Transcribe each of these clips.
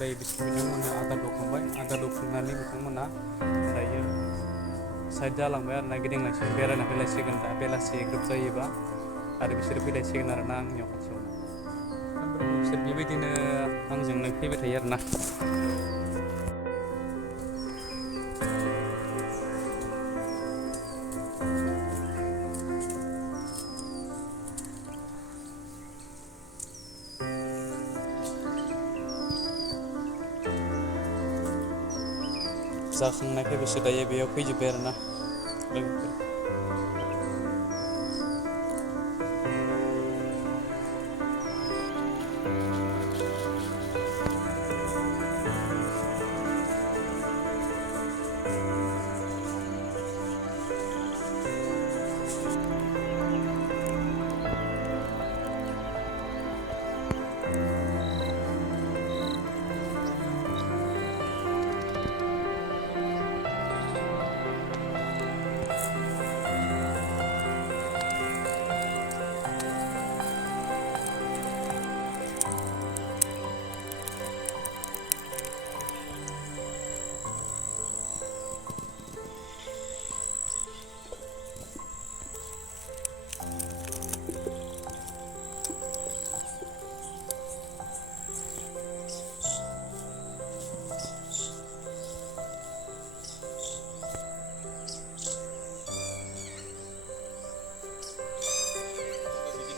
दायो बिथांमोना आदार दौखांबाय आदार दौखांनानै बिथांमोना दायो साइड जालांबाय आरो ना गिदिंलांसिगोन बेरायना फैलायसिगोन दा बेलासि ग्रोब जायोबा आरो बिसोरो फैलायसिगोन आरो ना आंनियाव खाथियावनो सानफ्रोमबो बिसोर बेबायदिनो आंजोंनो फैबाय थायो आरो ना जाखांनायखाय बिसोर दायो बेयाव फैजोब्बाय आरो ना लोगोफोर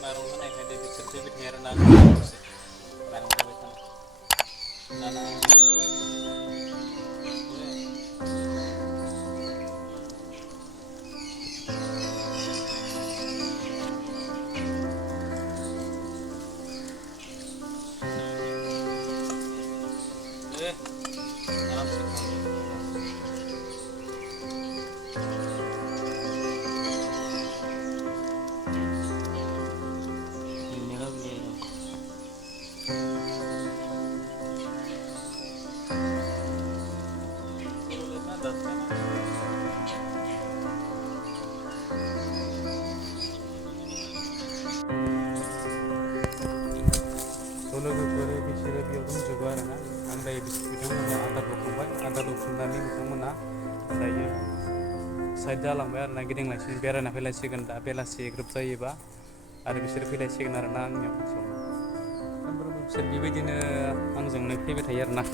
माइरं होनायखाय बिसोर फैबाय थायो आरो ना माइरं जाबाय थानो दाना आरामसे लोगोफोर बिसोरो बेयाव दंजोबो आरो ना आं दायो बिथांमोना आदार दौखांबाय आदार दौखांनानै बिथांमोना दायो साइड जालांबाय आरो ना गिदिंलांसिगोन बेरायना फैलायसिगोन दा बेलासि ग्रोब जायोबा आरो बिसोरो फैलायसिगोन आरो ना आंनियाव खाथियावनो सानफ्रोमबो बिसोर बेबायदिनो आंजोंनो फैबाय थायो आरो ना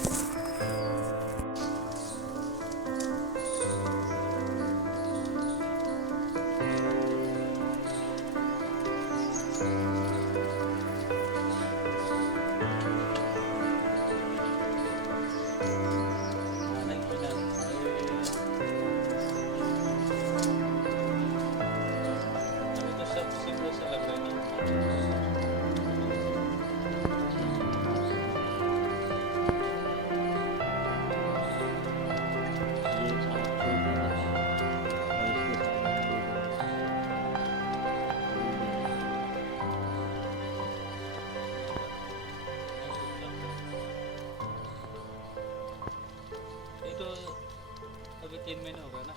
ये तो अभी 3 महीने हो गए ना